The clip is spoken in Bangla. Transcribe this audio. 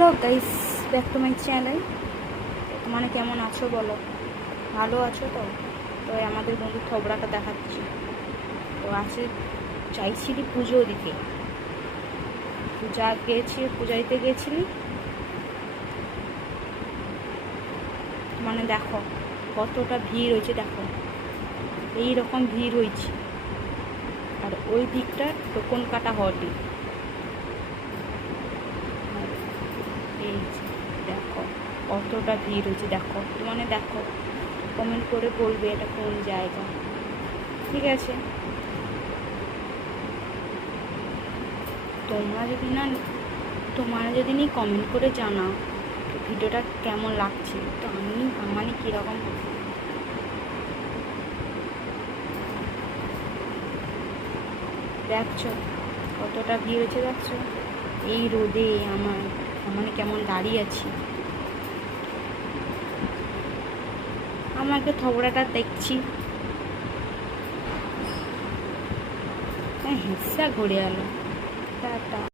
Hello guys, back to my channel. তোমরা কেমন আছো বলো? ভালো আছো তো? তো আমাদের বন্ধু থবড়াটা দেখাচ্ছি। তো আছে চাইছিলি পুজো দিতে, পূজা দিতে গেছিলি। মানে দেখো কতটা ভিড় হয়েছে, দেখো এই রকম ভিড় হয়েছে। আর ওই দিকটা টোকন কাটা হয়নি। এই দেখো কতটা ভিড় হয়েছে, দেখো দেখো, কমেন্ট করে বলবে এটা কোন জায়গা। ঠিক আছে, তোমরা যদি কমেন্ট করে জানাও ভিডিওটা কেমন লাগছে, তো আমি কীরকম দেখছো কতটা ভিড় হয়েছে, দেখছো এই রোদে আমি কেমন দাঁড়িয়ে আছি। আমাকে থবড়াটা দেখছি, হিংসা ঘুরে গেল। টাটা।